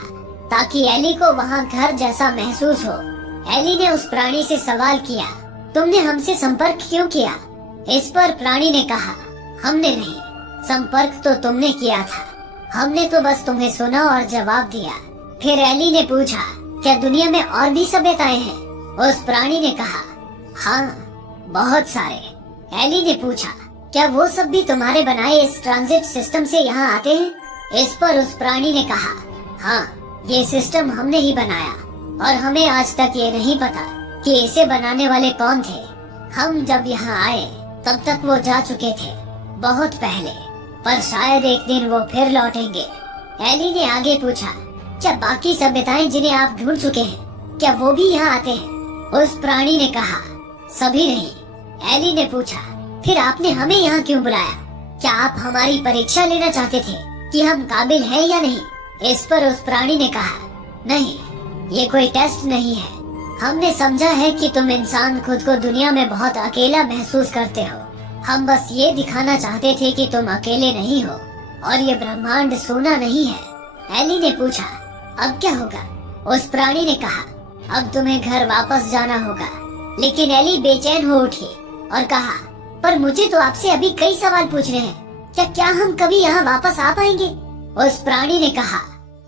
ताकि एली को वहाँ घर जैसा महसूस हो। एली ने उस प्राणी से सवाल किया, तुमने हमसे संपर्क क्यों किया? इस पर प्राणी ने कहा, हमने नहीं, संपर्क तो तुमने किया था, हमने तो बस तुम्हें सुना और जवाब दिया। फिर एली ने पूछा, क्या दुनिया में और भी सभ्यताएं हैं? उस प्राणी ने कहा, हाँ, बहुत सारे। एली ने पूछा, क्या वो सब भी तुम्हारे बनाए इस ट्रांजिट सिस्टम से यहाँ आते हैं? इस पर उस प्राणी ने कहा, हाँ, ये सिस्टम हमने ही बनाया और हमें आज तक ये नहीं पता कि इसे बनाने वाले कौन थे। हम जब यहाँ आए तब तक वो जा चुके थे, बहुत पहले, पर शायद एक दिन वो फिर लौटेंगे। एली ने आगे पूछा, क्या बाकी सभ्यताएं जिन्हें आप ढूंढ चुके हैं, क्या वो भी यहाँ आते हैं? उस प्राणी ने कहा, सभी नहीं। एली ने पूछा, फिर आपने हमें यहाँ क्यों बुलाया? क्या आप हमारी परीक्षा लेना चाहते थे कि हम काबिल हैं या नहीं? इस पर उस प्राणी ने कहा, नहीं, ये कोई टेस्ट नहीं है। हमने समझा है कि तुम इंसान खुद को दुनिया में बहुत अकेला महसूस करते हो। हम बस ये दिखाना चाहते थे कि तुम अकेले नहीं हो और ये ब्रह्मांड सोना नहीं है। एली ने पूछा, अब क्या होगा? उस प्राणी ने कहा, अब तुम्हें घर वापस जाना होगा। लेकिन एली बेचैन हो उठी और कहा, पर मुझे तो आपसे अभी कई सवाल पूछने हैं। क्या हम कभी यहाँ वापस आ पाएंगे? उस प्राणी ने कहा,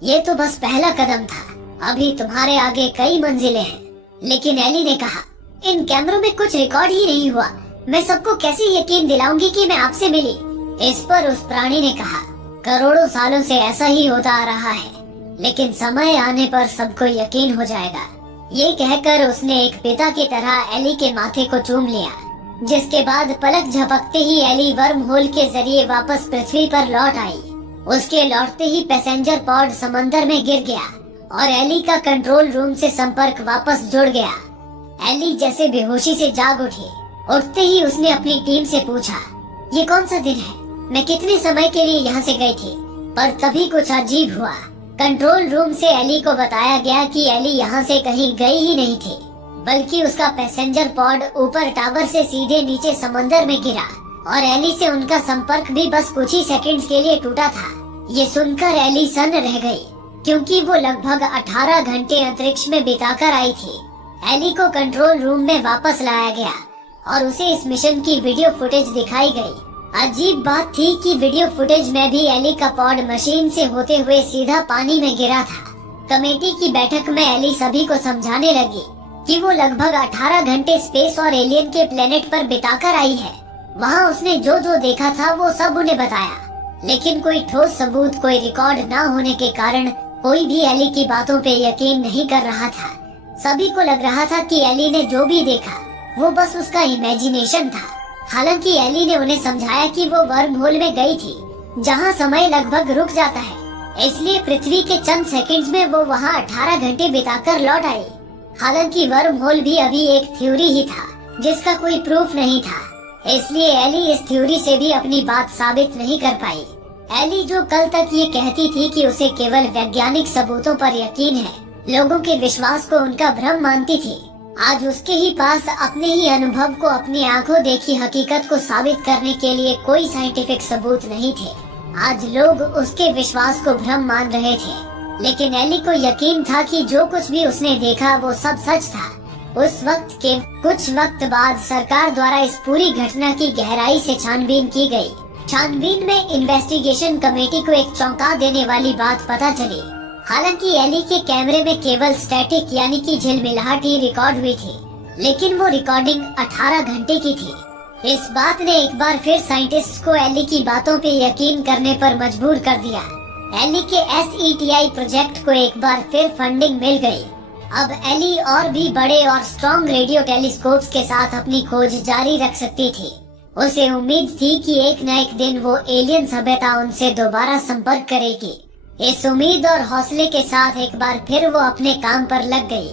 ये तो बस पहला कदम था, अभी तुम्हारे आगे कई मंजिलें हैं। लेकिन एली ने कहा, इन कैमरों में कुछ रिकॉर्ड ही नहीं हुआ, मैं सबको कैसे यकीन दिलाऊंगी कि मैं आपसे मिली? इस पर उस प्राणी ने कहा, करोड़ों सालों से ऐसा ही होता आ रहा है, लेकिन समय आने पर सबको यकीन हो जाएगा। ये कहकर उसने एक पिता की तरह एली के माथे को चूम लिया, जिसके बाद पलक झपकते ही एली वर्म होल के जरिए वापस पृथ्वी पर लौट आई। उसके लौटते ही पैसेंजर पॉड समंदर में गिर गया और एली का कंट्रोल रूम से संपर्क वापस जुड़ गया। एली जैसे बेहोशी से जाग उठी। उठते ही उसने अपनी टीम से पूछा, ये कौन सा दिन है? मैं कितने समय के लिए यहाँ से गई थी? पर तभी कुछ अजीब हुआ। कंट्रोल रूम से एली को बताया गया कि एली यहाँ से कहीं गई ही नहीं थी, बल्कि उसका पैसेंजर पॉड ऊपर टावर से सीधे नीचे समंदर में गिरा और एली से उनका संपर्क भी बस कुछ ही सेकंड्स के लिए टूटा था। ये सुनकर एली सन्न रह गई, क्योंकि वो लगभग 18 घंटे अंतरिक्ष में बिताकर आई थी। एली को कंट्रोल रूम में वापस लाया गया और उसे इस मिशन की वीडियो फुटेज दिखाई गई। अजीब बात थी कि वीडियो फुटेज में भी एली का पॉड मशीन से होते हुए सीधा पानी में गिरा था। कमेटी की बैठक में एली सभी को समझाने लगी कि वो लगभग 18 घंटे स्पेस और एलियन के प्लेनेट पर बिताकर आई है। वहाँ उसने जो जो देखा था वो सब उन्हें बताया, लेकिन कोई ठोस सबूत, कोई रिकॉर्ड न होने के कारण कोई भी एली की बातों पे यकीन नहीं कर रहा था। सभी को लग रहा था कि एली ने जो भी देखा वो बस उसका इमेजिनेशन था। हालांकि एली ने उन्हें समझाया कि वो वर्म होल में गई थी, जहाँ समय लगभग रुक जाता है, इसलिए पृथ्वी के चंद सेकंड्स में वो वहाँ 18 घंटे बिताकर लौट आई। हालांकि वर्म होल भी अभी एक थ्योरी ही था जिसका कोई प्रूफ नहीं था, इसलिए एली इस थ्योरी से भी अपनी बात साबित नहीं कर पाई। एली जो कल तक ये कहती थी कि उसे केवल वैज्ञानिक सबूतों पर यकीन है, लोगों के विश्वास को उनका भ्रम मानती थी, आज उसके ही पास अपने ही अनुभव को, अपनी आंखों देखी हकीकत को साबित करने के लिए कोई साइंटिफिक सबूत नहीं थे। आज लोग उसके विश्वास को भ्रम मान रहे थे, लेकिन एली को यकीन था कि जो कुछ भी उसने देखा वो सब सच था। उस वक्त के कुछ वक्त बाद सरकार द्वारा इस पूरी घटना की गहराई से छानबीन की गई। छानबीन में इन्वेस्टिगेशन कमेटी को एक चौंका देने वाली बात पता चली। हालांकि एली के कैमरे में केवल स्टैटिक यानी कि झिलमिलाहट ही रिकॉर्ड हुई थी, लेकिन वो रिकॉर्डिंग 18 घंटे की थी। इस बात ने एक बार फिर साइंटिस्ट्स को एली की बातों पे यकीन करने पर मजबूर कर दिया। एली के SETI प्रोजेक्ट को एक बार फिर फंडिंग मिल गई। अब एली और भी बड़े और स्ट्रॉन्ग रेडियो टेलीस्कोप्स के साथ अपनी खोज जारी रख सकती थी। उसे उम्मीद थी कि एक न एक दिन वो एलियन सभ्यता उनसे दोबारा संपर्क करेगी। इस उम्मीद और हौसले के साथ एक बार फिर वो अपने काम पर लग गई।